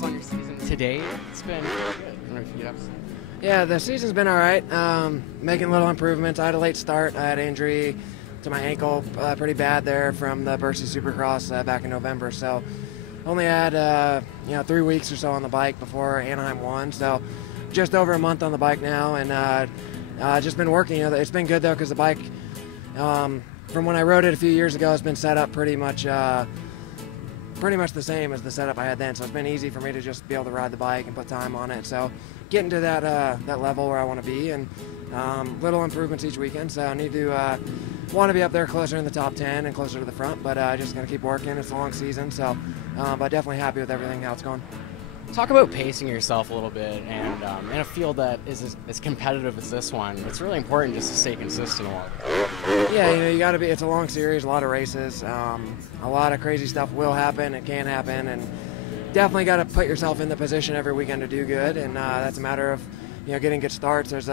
On your season today? It's been good. Yeah, the season's been all right. Making little improvements. I had a late start. I had an injury to my ankle, pretty bad there from the Bercy Supercross back in November. So only had 3 weeks or so on the bike before Anaheim won. So just over a month on the bike now, and just been working. It's been good though because the bike, from when I rode it a few years ago, has been set up pretty much the same as the setup I had then, so it's been easy for me to just be able to ride the bike and put time on it. So getting to that level where I want to be, and little improvements each weekend. So I need to want to be up there closer in the top 10 and closer to the front, but just going to keep working. It's a long season, so but definitely happy with everything, how it's going. Talk about pacing yourself a little bit, and in a field that is as competitive as this one, it's really important just to stay consistent a lot. Yeah, you got to be. It's a long series, a lot of races, a lot of crazy stuff will happen. It can happen, and definitely got to put yourself in the position every weekend to do good. And that's a matter of getting good starts. There's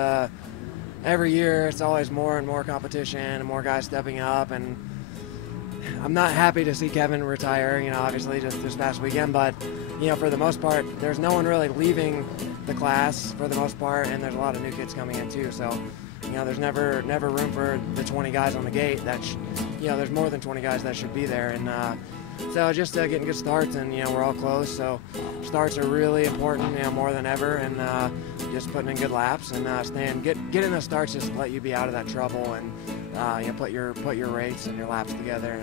every year it's always more and more competition and more guys stepping up. And I'm not happy to see Kevin retire. Obviously just this past weekend, but for the most part, there's no one really leaving the class for the most part, and there's a lot of new kids coming in too. So. There's never room for the 20 guys on the gate. There's more than 20 guys that should be there, and so just getting good starts, and we're all close. So starts are really important, more than ever, and just putting in good laps and getting those starts just let you be out of that trouble, and put your rates and your laps together,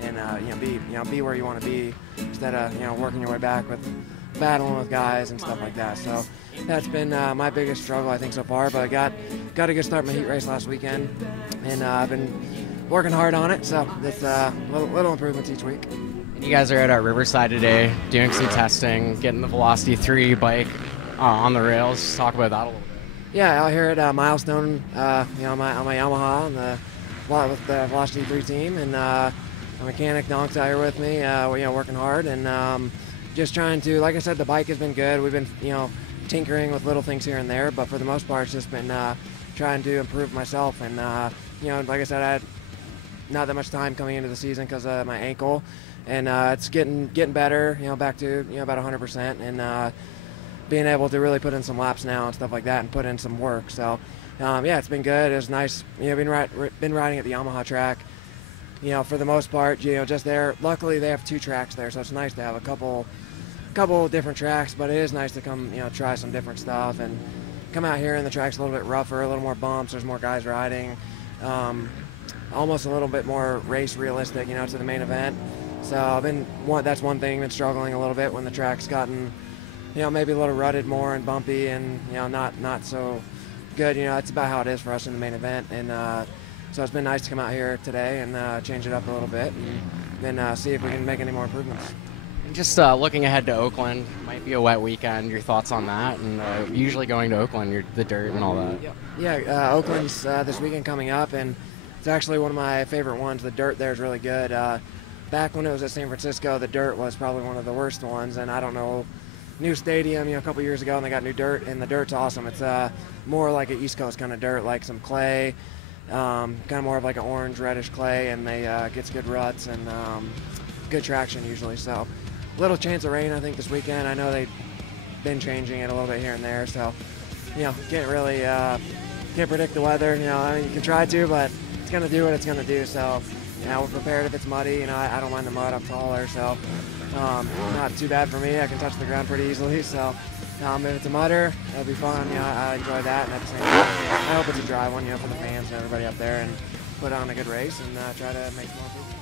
and be where you want to be instead of working your way back with battling with guys and stuff like that. So that's been my biggest struggle, I think, so far. But I got a good start in my heat race last weekend, and I've been working hard on it. So it's little improvements each week. And you guys are at Riverside today, doing some testing, getting the Velocity 3 bike on the rails. Just talk about that a little bit. Yeah, out here at Milestone, on my Yamaha, with the Velocity 3 team, and my mechanic Donk's out here with me. Working hard, and just trying to, like I said, the bike has been good. We've been, tinkering with little things here and there, but for the most part, it's just been trying to improve myself. And, like I said, I had not that much time coming into the season because of my ankle, and it's getting better, back to, about 100%, and being able to really put in some laps now and stuff like that and put in some work. So, it's been good. It was nice, been riding at the Yamaha track, for the most part, just there. Luckily, they have 2 tracks there, so it's nice to have a couple different tracks, but it is nice to come, try some different stuff and come out here, and the track's a little bit rougher, a little more bumps, there's more guys riding, almost a little bit more race realistic, to the main event. So that's one thing that's struggling a little bit when the track's gotten, maybe a little rutted more and bumpy and, not so good. It's about how it is for us in the main event. And so it's been nice to come out here today and change it up a little bit and then see if we can make any more improvements. And just looking ahead to Oakland, might be a wet weekend. Your thoughts on that? And usually going to Oakland, the dirt and all that. Yeah, Oakland's this weekend coming up, and it's actually one of my favorite ones. The dirt there is really good. Back when it was at San Francisco, the dirt was probably one of the worst ones, and I don't know, new stadium, a couple years ago, and they got new dirt, and the dirt's awesome. It's more like an East Coast kind of dirt, like some clay, kind of more of like an orange reddish clay, and they gets good ruts and good traction usually. So little chance of rain, I think, this weekend. I know they've been changing it a little bit here and there, so can't really can't predict the weather. You can try to, but it's gonna do what it's gonna do. So we're prepared if it's muddy. I don't mind the mud. I'm taller, so not too bad for me. I can touch the ground pretty easily. So if it's a mudder, it'll be fun. I enjoy that, and at the same time, I hope it's a dry one, for the fans and everybody up there, and put on a good race and try to make more improvements.